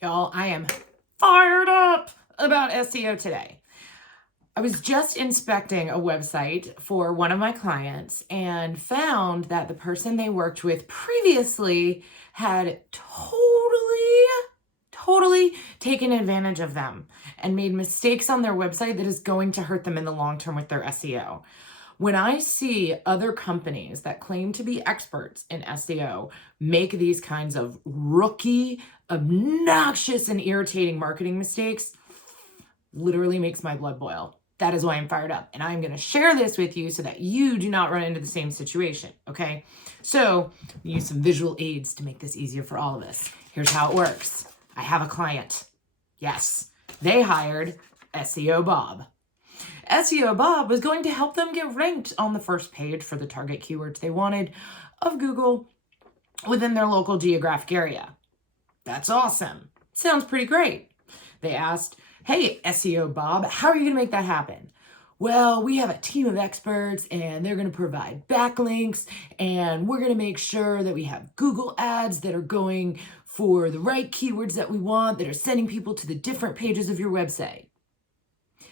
Y'all, I am fired up about SEO today. I was just inspecting a website for one of my clients and found that the person they worked with previously had totally taken advantage of them and made mistakes on their website that is going to hurt them in the long term with their SEO. When I see other companies that claim to be experts in SEO make these kinds of rookie, obnoxious, and irritating marketing mistakes, literally makes my blood boil. That is why I'm fired up. And I'm going to share this with you so that you do not run into the same situation. Okay. So we use some visual aids to make this easier for all of us. Here's how it works. I have a client. Yes, they hired SEO Bob. SEO Bob was going to help them get ranked on the first page for the target keywords they wanted of Google within their local geographic area. That's awesome. Sounds pretty great. They asked, hey, SEO Bob, how are you going to make that happen? Well, we have a team of experts and they're going to provide backlinks and we're going to make sure that we have Google ads that are going for the right keywords that we want, that are sending people to the different pages of your website.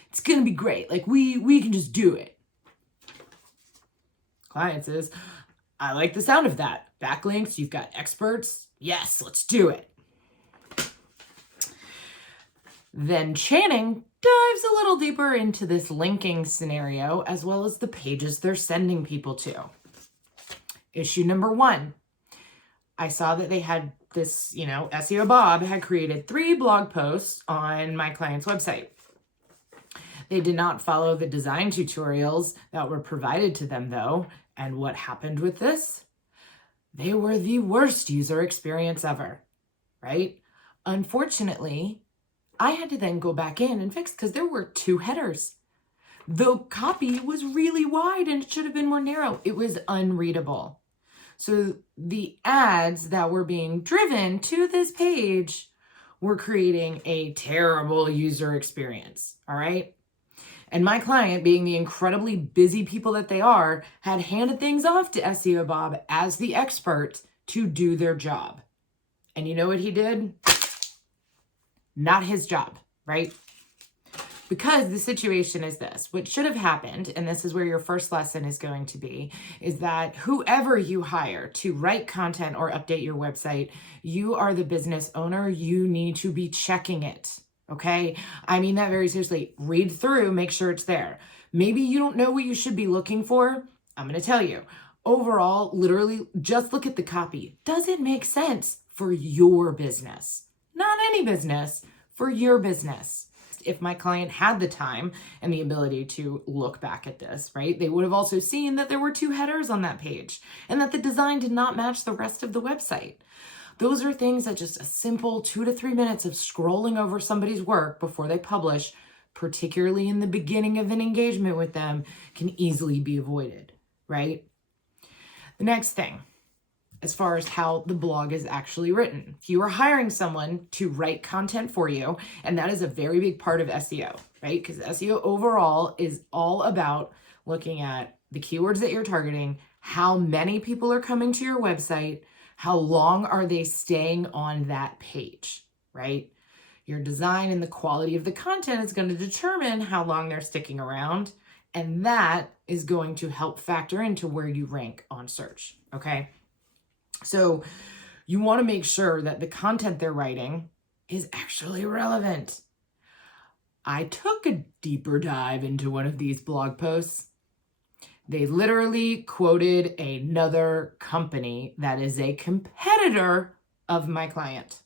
It's going to be great. Like we can just do it. Client says, I like the sound of that. Backlinks, you've got experts. Yes, let's do it. Then Channing dives a little deeper into this linking scenario as well as the pages they're sending people to. Issue number 1. I saw that they had this, SEO Bob had created 3 blog posts on my client's website. They did not follow the design tutorials that were provided to them though. And what happened with this? They were the worst user experience ever, right? Unfortunately, I had to then go back in and fix because there were 2 headers. The copy was really wide and it should have been more narrow. It was unreadable. So the ads that were being driven to this page were creating a terrible user experience, all right? And my client, being the incredibly busy people that they are, had handed things off to SEO Bob as the expert to do their job. And you know what he did? Not his job, right? Because the situation is this. What should have happened, and this is where your first lesson is going to be, is that whoever you hire to write content or update your website, you are the business owner. You need to be checking it. Okay? I mean that very seriously. Read through, make sure it's there. Maybe you don't know what you should be looking for. I'm going to tell you. Overall, literally, just look at the copy. Does it make sense for your business? Not any business, for your business. If my client had the time and the ability to look back at this, right, they would have also seen that there were 2 headers on that page and that the design did not match the rest of the website. Those are things that just a simple 2 to 3 minutes of scrolling over somebody's work before they publish, particularly in the beginning of an engagement with them, can easily be avoided, right? The next thing, as far as how the blog is actually written. If you are hiring someone to write content for you, and that is a very big part of SEO, right? Because SEO overall is all about looking at the keywords that you're targeting, how many people are coming to your website, how long are they staying on that page, right? Your design and the quality of the content is going to determine how long they're sticking around, and that is going to help factor into where you rank on search, okay? So you want to make sure that the content they're writing is actually relevant. I took a deeper dive into one of these blog posts. They literally quoted another company that is a competitor of my client.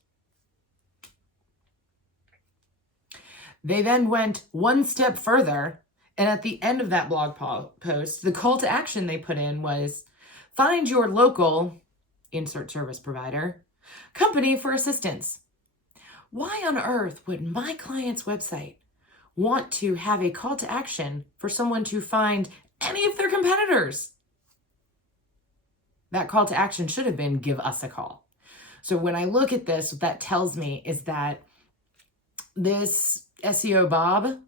They then went one step further, and at the end of that blog post, the call to action they put in was, find your local insert service provider, company for assistance. Why on earth would my client's website want to have a call to action for someone to find any of their competitors? That call to action should have been, give us a call. So when I look at this, what that tells me is that this SEO Bob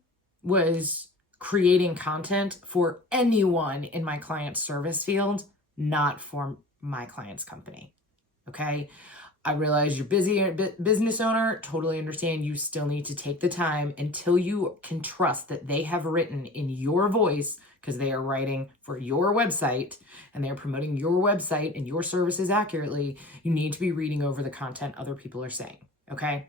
was creating content for anyone in my client's service field, not for my client's company. Okay. I realize you're busy, a business owner, totally understand. You still need to take the time until you can trust that they have written in your voice, because they are writing for your website and they're promoting your website and your services accurately. You need to be reading over the content other people are saying, okay?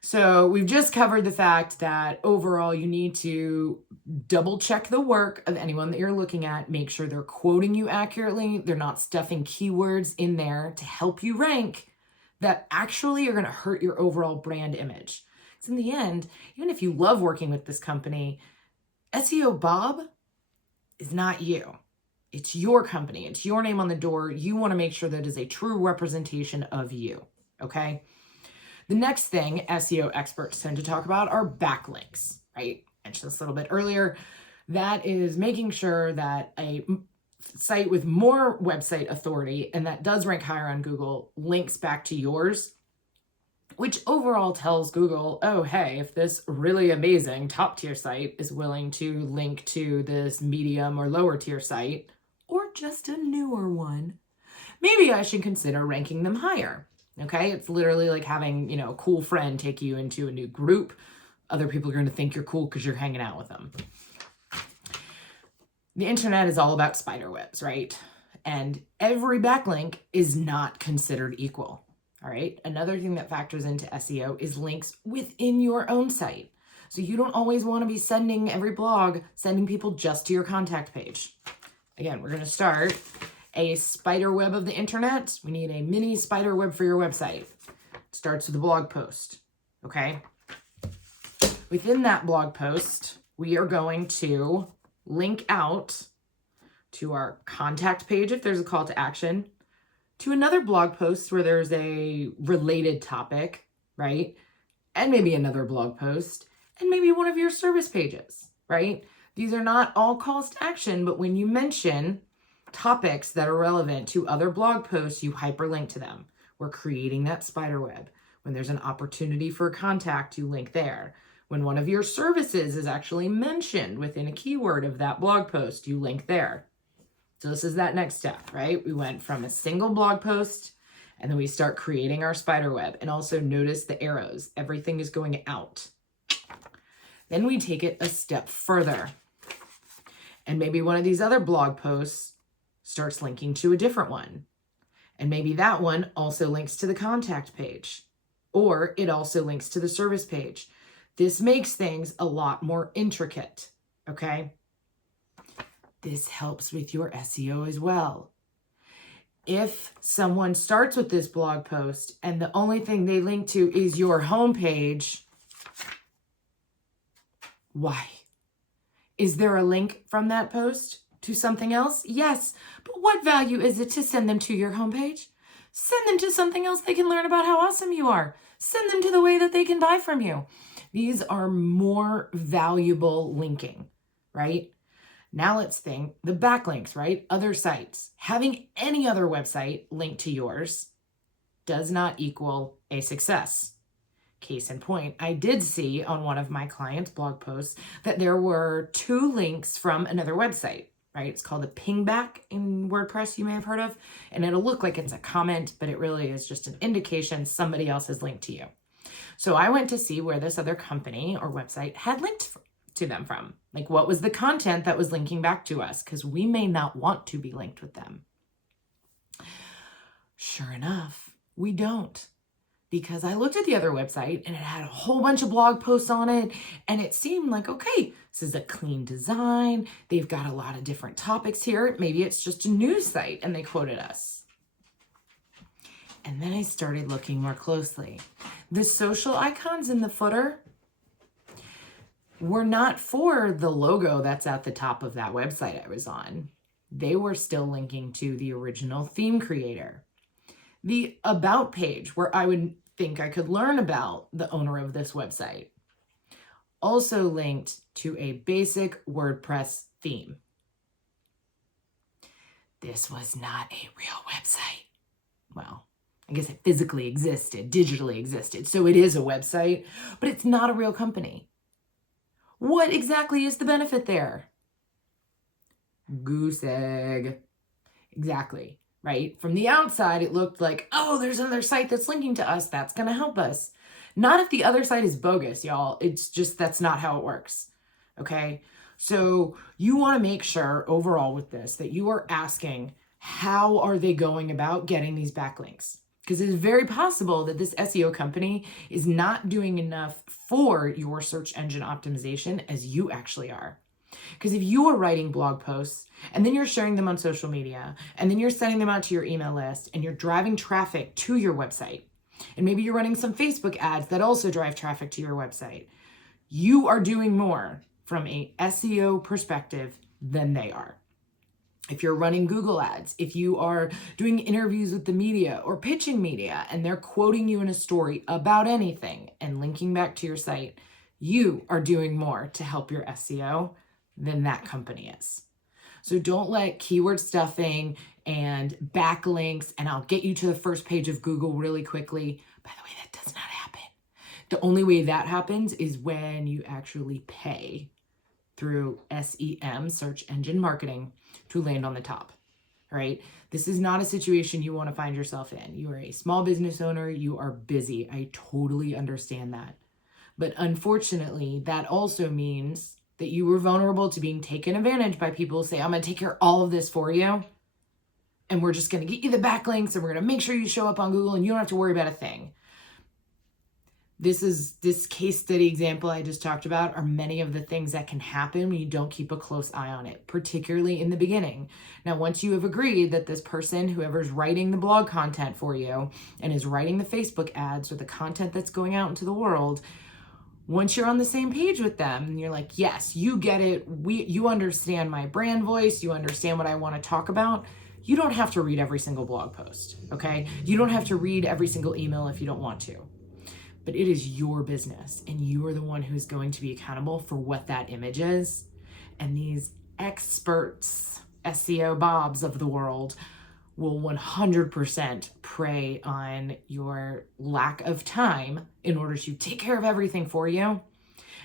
So we've just covered the fact that overall you need to double check the work of anyone that you're looking at. Make sure they're quoting you accurately. They're not stuffing keywords in there to help you rank that actually are going to hurt your overall brand image. Because in the end, even if you love working with this company, SEO Bob is not you. It's your company. It's your name on the door. You want to make sure that is a true representation of you, okay? The next thing SEO experts tend to talk about are backlinks, right? I mentioned this a little bit earlier. That is making sure that a site with more website authority and that does rank higher on Google links back to yours, which overall tells Google, oh, hey, if this really amazing top tier site is willing to link to this medium or lower tier site, or just a newer one, maybe I should consider ranking them higher. Okay, it's literally like having, a cool friend take you into a new group. Other people are going to think you're cool because you're hanging out with them. The internet is all about spider webs, right? And every backlink is not considered equal. All right. Another thing that factors into SEO is links within your own site. So you don't always want to be sending people just to your contact page. Again, we're going to start a spider web of the internet. We need a mini spider web for your website. It starts with a blog post. Okay. Within that blog post, we are going to link out to our contact page if there's a call to action, to another blog post where there's a related topic, right? And maybe another blog post, and maybe one of your service pages, right? These are not all calls to action, but when you mention topics that are relevant to other blog posts, you hyperlink to them. We're creating that spider web. When there's an opportunity for a contact, you link there. When one of your services is actually mentioned within a keyword of that blog post, you link there. So this is that next step, right? We went from a single blog post and then we start creating our spider web. And also notice the arrows. Everything is going out. Then we take it a step further. And maybe one of these other blog posts starts linking to a different one. And maybe that one also links to the contact page, or it also links to the service page. This makes things a lot more intricate, okay? This helps with your SEO as well. If someone starts with this blog post and the only thing they link to is your homepage, why? Is there a link from that post to something else? Yes, but what value is it to send them to your homepage? Send them to something else they can learn about how awesome you are. Send them to the way that they can buy from you. These are more valuable linking, right? Now let's think the backlinks, right? Other sites. Having any other website linked to yours does not equal a success. Case in point, I did see on one of my clients' blog posts that there were 2 links from another website, right? It's called a pingback in WordPress, you may have heard of, and it'll look like it's a comment, but it really is just an indication somebody else has linked to you. So I went to see where this other company or website had linked to them from. Like, what was the content that was linking back to us? Because we may not want to be linked with them. Sure enough, we don't. Because I looked at the other website and it had a whole bunch of blog posts on it. And it seemed like, okay, this is a clean design. They've got a lot of different topics here. Maybe it's just a news site and they quoted us. And then I started looking more closely. The social icons in the footer were not for the logo that's at the top of that website I was on. They were still linking to the original theme creator. The about page, where I would think I could learn about the owner of this website, also linked to a basic WordPress theme. This was not a real website. Well, I guess it physically existed, digitally existed. So it is a website, but it's not a real company. What exactly is the benefit there? Goose egg. Exactly. right? From the outside, it looked like, oh, there's another site that's linking to us. That's going to help us. Not if the other site is bogus, y'all. It's just, that's not how it works. Okay. So you want to make sure overall with this that you are asking, how are they going about getting these backlinks? Because it's very possible that this SEO company is not doing enough for your search engine optimization as you actually are. Because if you are writing blog posts and then you're sharing them on social media and then you're sending them out to your email list and you're driving traffic to your website, and maybe you're running some Facebook ads that also drive traffic to your website, you are doing more from a SEO perspective than they are. If you're running Google ads, if you are doing interviews with the media or pitching media and they're quoting you in a story about anything and linking back to your site, you are doing more to help your SEO than that company is. So don't let keyword stuffing and backlinks and I'll get you to the first page of Google really quickly. By the way, that does not happen. The only way that happens is when you actually pay through SEM, search engine marketing, to land on the top, right? This is not a situation you want to find yourself in. You are a small business owner. You are busy. I totally understand that. But unfortunately, that also means that you were vulnerable to being taken advantage by people who say, I'm going to take care of all of this for you. And we're just going to get you the backlinks and we're going to make sure you show up on Google and you don't have to worry about a thing. This case study example I just talked about are many of the things that can happen when you don't keep a close eye on it, particularly in the beginning. Now, once you have agreed that this person, whoever's writing the blog content for you and is writing the Facebook ads or the content that's going out into the world, once you're on the same page with them and you're like, yes, you get it. You understand my brand voice. You understand what I want to talk about. You don't have to read every single blog post. Okay. You don't have to read every single email if you don't want to. But it is your business and you are the one who's going to be accountable for what that image is. And these experts, SEO Bobs of the world, will 100% prey on your lack of time in order to take care of everything for you.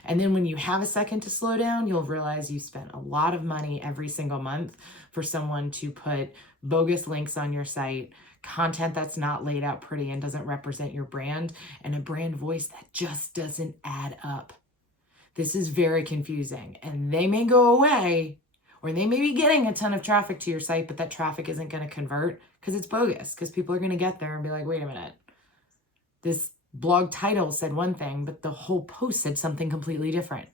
And then when you have a second to slow down, you'll realize you spent a lot of money every single month for someone to put bogus links on your site, content that's not laid out pretty and doesn't represent your brand, and a brand voice that just doesn't add up. This is very confusing, and they may go away, or they may be getting a ton of traffic to your site, but that traffic isn't going to convert because it's bogus, because people are going to get there and be like, wait a minute, this blog title said one thing, but the whole post said something completely different.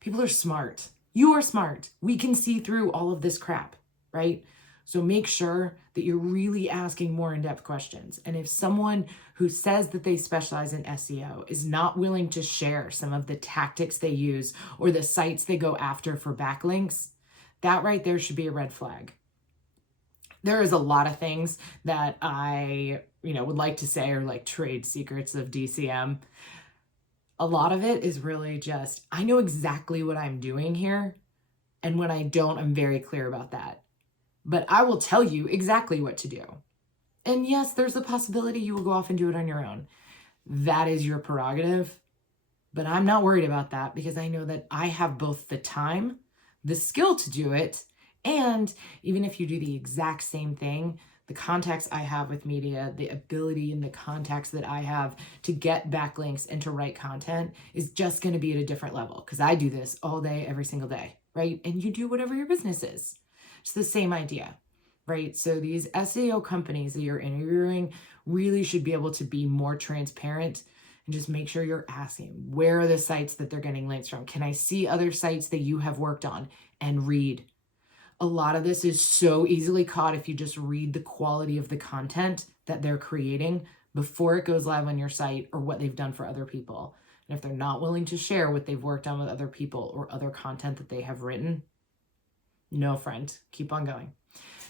People are smart. You are smart. We can see through all of this crap, right? So make sure that you're really asking more in-depth questions. And if someone who says that they specialize in SEO is not willing to share some of the tactics they use or the sites they go after for backlinks, that right there should be a red flag. There is a lot of things that I, would like to say are like trade secrets of DCM. A lot of it is really just, I know exactly what I'm doing here. And when I don't, I'm very clear about that. But I will tell you exactly what to do. And yes, there's a possibility you will go off and do it on your own. That is your prerogative. But I'm not worried about that because I know that I have both the time, the skill to do it, and even if you do the exact same thing, the contacts I have with media, the ability and the contacts that I have to get backlinks and to write content is just going to be at a different level because I do this all day, every single day, right? And you do whatever your business is. It's the same idea, right? So these SEO companies that you're interviewing really should be able to be more transparent and just make sure you're asking, where are the sites that they're getting links from? Can I see other sites that you have worked on and read? A lot of this is so easily caught if you just read the quality of the content that they're creating before it goes live on your site or what they've done for other people. And if they're not willing to share what they've worked on with other people or other content that they have written, no, friend, keep on going.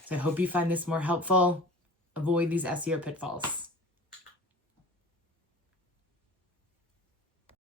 So I hope you find this more helpful. Avoid these SEO pitfalls.